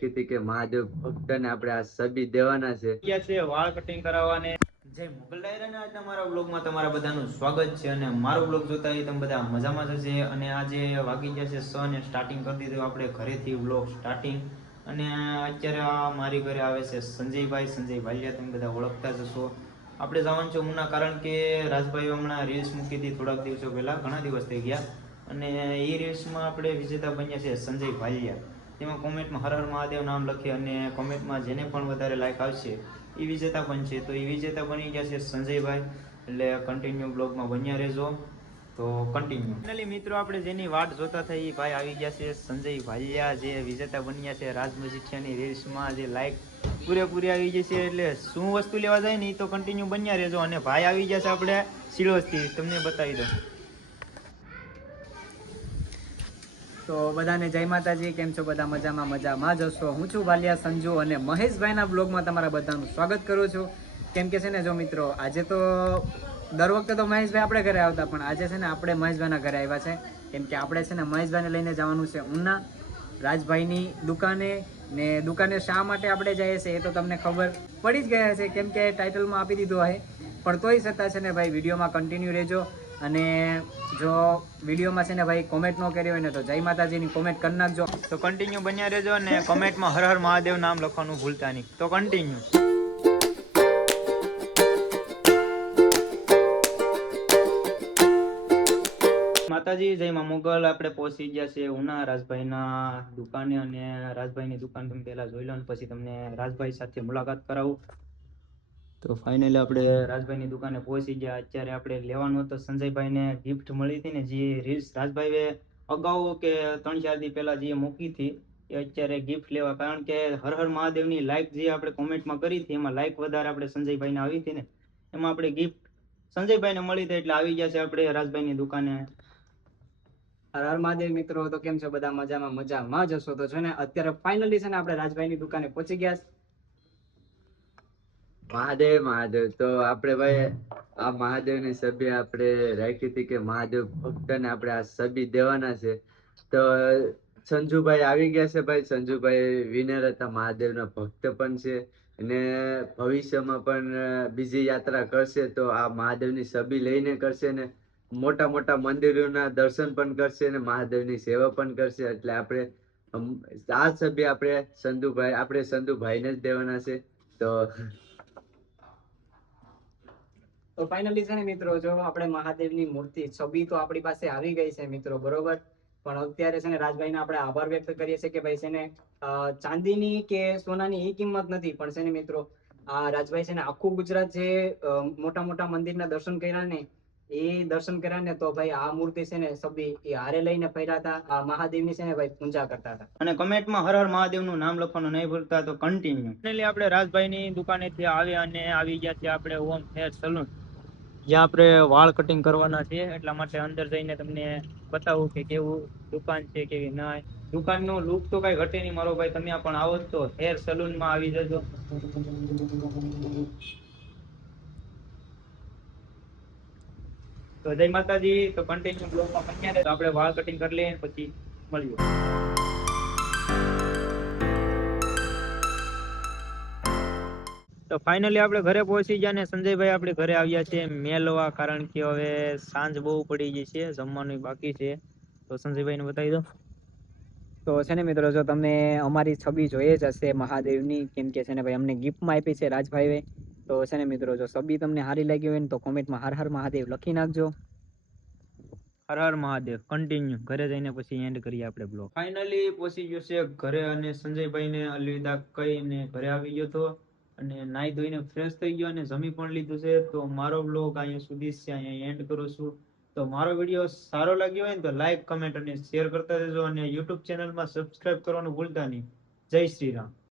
કીધી કે મહાદેવ ભક્તને આપણે આ સબી દેવાના છે. ક્યાં છે વાળ કટિંગ કરાવવાને જય મુગલ ડાયરાના આજના મારા બ્લોગમાં તમારા બધાનું સ્વાગત છે. અને મારો બ્લોગ જોતા હોય તમે બધા મજામાં જ હશે. અને આજે વાગી ગયા છે 6 ને સ્ટાર્ટિંગ કરી દીધું આપણે ઘરેથી બ્લોગ સ્ટાર્ટિંગ. અને અત્યારે મારી ઘરે આવે છે સંજય ભાલિયા, તમે બધા ઓળખતા જ હશો. આપણે જવાનું છે ઉના, કારણ કે રાજભાઈ હમણાં રીલ્સ મૂકી હતી થોડાક દિવસો પહેલા, ઘણા દિવસ થઈ ગયા. અને એ રીલ્સમાં આપણે વિજેતા બન્યા છે સંજય ભાલિયા. તેમાં કોમેન્ટમાં હર હર મહાદેવ નામ લખે અને કોમેન્ટમાં જેને પણ વધારે લાઈક આવશે એ વિજેતા બનશે. તો એ વિજેતા બની ગયા છે સંજયભાઈ. એટલે કન્ટિન્યુ બ્લોગમાં બન્યા રહેજો. તો કન્ટિન્યુ ફાઇનલી મિત્રો આપણે જેની વાટ જોતા થઈ એ ભાઈ આવી ગયા છે સંજય ભાલિયા, જે વિજેતા બન્યા છે રાજમજીઠિયાની રેસમાં. જે લાઈક પૂરેપૂરી આવી જશે, એટલે શું વસ્તુ લેવા જાય ને એ તો કન્ટિન્યુ બન્યા રહેજો. અને ભાઈ આવી ગયા છે આપણે સિલોસથી, તમને બતાવી દો. તો બધાને જય માતાજી. કેમ છો બધા? મજામાં જ હશો. હું છું ભાલિયા સંજુ અને મહેશભાઈના બ્લોગમાં તમારા બધાનું સ્વાગત કરું છું. કેમ કે છે ને, જો મિત્રો, આજે તો દર વખતે તો મહેશભાઈ આપણે ઘરે આવતા, પણ આજે છે ને આપણે મહેશભાઈના ઘરે આવ્યા છે. કેમ કે આપણે છે ને મહેશભાઈને લઈને જવાનું છે ઉના રાજભાઈની દુકાને. ને દુકાને શા માટે આપણે જઈએ છીએ એ તો તમને ખબર પડી જ ગયા છે, કેમ કે ટાઇટલમાં આપી દીધું હોય. પણ તોય છતાં છે ને ભાઈ, વિડીયોમાં કન્ટિન્યુ રહેજો. અને જો વિડીયોમાં છે ને ભાઈ કોમેન્ટ ન કરી હોય ને તો જય માતાજીની કોમેન્ટ કરી નાખજો. તો કન્ટિન્યુ બન્યા રહેજો અને કોમેન્ટમાં હર હર મહાદેવ નામ લખવાનું ભૂલતા નહીં. તો કન્ટિન્યુ. માતાજી, જય માં મોગલ. આપણે પહોંચી ગયા છે ઉના રાજભાઈના દુકાને. અને રાજભાઈની દુકાન તમે પહેલા જોઈ લો ને પછી તમને રાજભાઈ સાથે મુલાકાત કરાવું. તો ફાઇનલી આપણે રાજભાઈની દુકાને પહોંચી ગયા. અત્યારે આપણે લેવાનું હતું સંજયભાઈને ગિફ્ટ મળી હતી ને, જે રીલ્સ રાજભાઈએ અગાઉ કે 3-4 દી પહેલા જે મૂકી હતી એ અત્યારે ગિફ્ટ લેવા. કારણ કે હર હર મહાદેવની લાઈક જે આપણે કોમેન્ટમાં કરી હતી એમાં લાઈક વધારે આપણે સંજયભાઈને આવી હતી ને, એમાં આપણે ગિફ્ટ સંજયભાઈને મળી હતી. એટલે આવી ગયા છે આપણે રાજભાઈની દુકાને. હર હર મહાદેવ મિત્રો. તો કેમ છો બધા? મજામાં જ હશો. તો છે ને અત્યારે ફાઇનલી છે ને આપણે રાજભાઈની દુકાને પહોંચી ગયા. મહાદેવ તો આપણે ભાઈ આ મહાદેવની સભી આપણે રાખી હતી કે મહાદેવ ભક્તને આપણે આ સબી દેવાના છે. તો સંજુભાઈ આવી ગયા છે. ભાઈ સંજુભાઈ વિનર હતા, મહાદેવના ભક્ત પણ છે. અને ભવિષ્યમાં પણ બીજી યાત્રા કરશે તો આ મહાદેવની સબી લઈને કરશે ને મોટા મોટા મંદિરોના દર્શન પણ કરશે ને મહાદેવની સેવા પણ કરશે. એટલે આપણે આ સભી આપણે સંધુભાઈને જ દેવાના છે. તો ફાઇનલી છે ને મિત્રો, જો આપણે મહાદેવની મૂર્તિ છબી તો આપણી પાસે આવી ગઈ છે મિત્રો, બરોબર. પણ અત્યારે છે ને રાજભાઈને આપણે આભાર વ્યક્ત કરીએ છીએ કે ભાઈ છે ને ચાંદીની કે સોનાની એ કિંમત નથી, પણ છે ને મિત્રો આ રાજભાઈ છે ને આખું ગુજરાત જે મોટા મોટા મંદિરના દર્શન કર્યા ને, એ દર્શન કર્યા ને, તો ભાઈ આ મૂર્તિ છે ને સબી એ હારે લઈને ફર્યા હતા. આ મહાદેવની છે ને ભાઈ પૂજા કરતા હતા. અને કમેન્ટમાં હર હર મહાદેવનું નામ લખવાનું નહીં ભૂલતા. તો કન્ટિન્યુ. ફાઇનલી આપણે રાજભાઈની દુકાનેથી આવ્યા અને આવી ગયા છે આપણે ઓમ હેર સલૂન, જ્યાં આપણે વાળ કટિંગ કરવાના છે. એટલા માટે અંદર જઈને તમને બતાવું કે કેવું દુકાન છે, કેવી ના. દુકાનનો લુક તો કઈ ઘટે નહીં મારો ભાઈ. તમે પણ આવો તો હેર સલૂનમાં આવી જજો. તો જય માતાજી. તો કન્ટિન્યુ બ્લોગમાં બન્યા રહે. તો આપણે વાળ કટિંગ કરી લઈએ પછી મળીએ. તો ફાઇનલી આપણે ઘરે પહોંચી ગયા ને સંજયભાઈ આપણે ઘરે આવ્યા છે મેલવા, કારણ કે હવે સાંજ બહુ પડી ગઈ છે, જમવાનું બાકી છે. તો સંજયભાઈને બતાવી દો. તો છે ને મિત્રો, જો તમે અમારી છબી જોઈએ જ હશે મહાદેવની, કેમ કે છે ને ભાઈ અમને ગિફ્ટમાં આપી છે રાજભાઈએ. તો છે ને મિત્રો, જો છબી તમને સારી લાગી હોય ને તો કોમેન્ટમાં હર હર મહાદેવ લખી નાખજો. હર હર મહાદેવ. કન્ટિન્યુ. ઘરે જઈને પછી એન્ડ કરીએ આપણે બ્લોગ. ફાઇનલી પહોંચી ગયો છે ઘરે અને સંજયભાઈને અલવિદા કહીને ઘરે આવી ગયો તો. અને નાઈ ધોઈને ફ્રેશ થઈ ગયો અને જમી પણ લીધું છે. તો મારો બ્લોગ અહીંયા સુધી છે, અહીંયા એન્ડ કરું છું. તો મારો વિડીયો સારો લાગ્યો હોય ને તો લાઈક, કમેન્ટ અને શેર કરતા રહેજો. અને યુટ્યુબ ચેનલમાં સબસ્ક્રાઇબ કરવાનું ભૂલતા નહીં. જય શ્રી રામ.